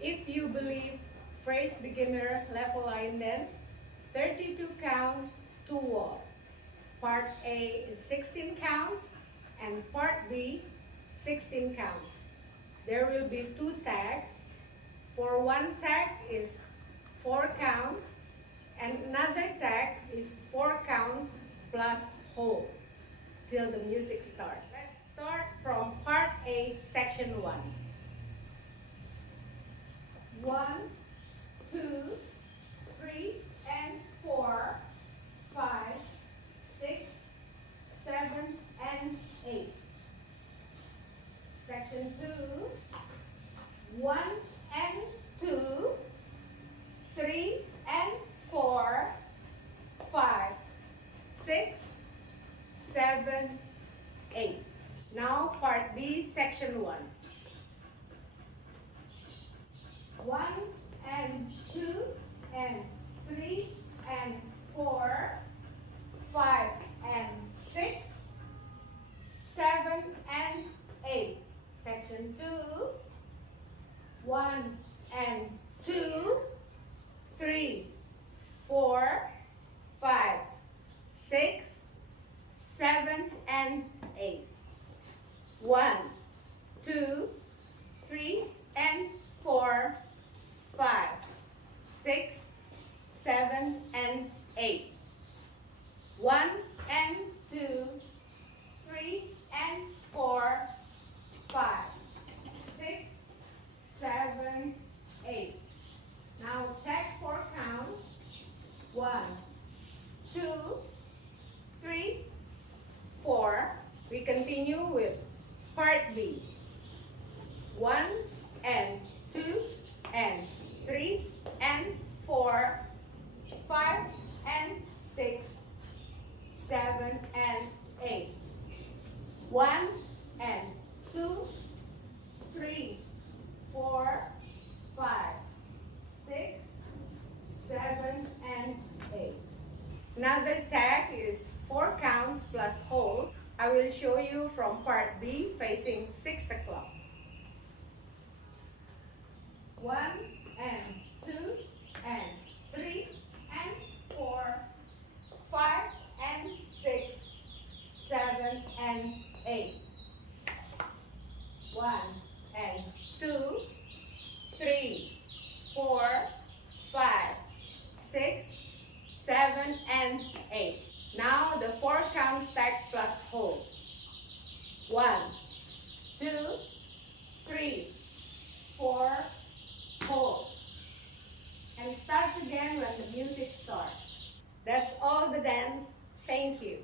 If you believe phrase beginner level line dance, 32 count, 2 wall. Part A is 16 counts and part B 16 counts. There will be 2 tags. For one tag is 4 counts and another tag is 4 counts plus hold till the music starts. Let's start from part A, section 1. 1, 2, 3, and 4, 5, 6, 7, and 8. Section 2, 1 and 2, 3 and 4, 5, 6, 7, 8. Now part B, section 1. 1 and 2 and 3 and 4, 5 and 6, 7 and 8. Section 2, 1 and 2, 3, 4, 5, 6, 7 and 8. 1, 2, 3 and 4, 5, 6, 7 and 8. 1 and 2, 3 and 4, 5, 6, 7, 8. Now tag 4 counts. 1, 2, 3, 4. We continue with part B. 1 and 2 and 3 and 4, 5 and 6, 7 and 8. 1 and 2, 3, 4, 5, 6, 7 and 8. Another tag is 4 counts plus hold. I will show you from part B facing 6 o'clock. 1 and 2 and 3 and 4, 5 and 6, 7 and 8. 1 and 2, 3, 4, 5, 6, 7 and 8. Now the 4 counts tag plus hold. 1, 2, 3, 4, hold. And starts again when the music starts. That's all the dance. Thank you.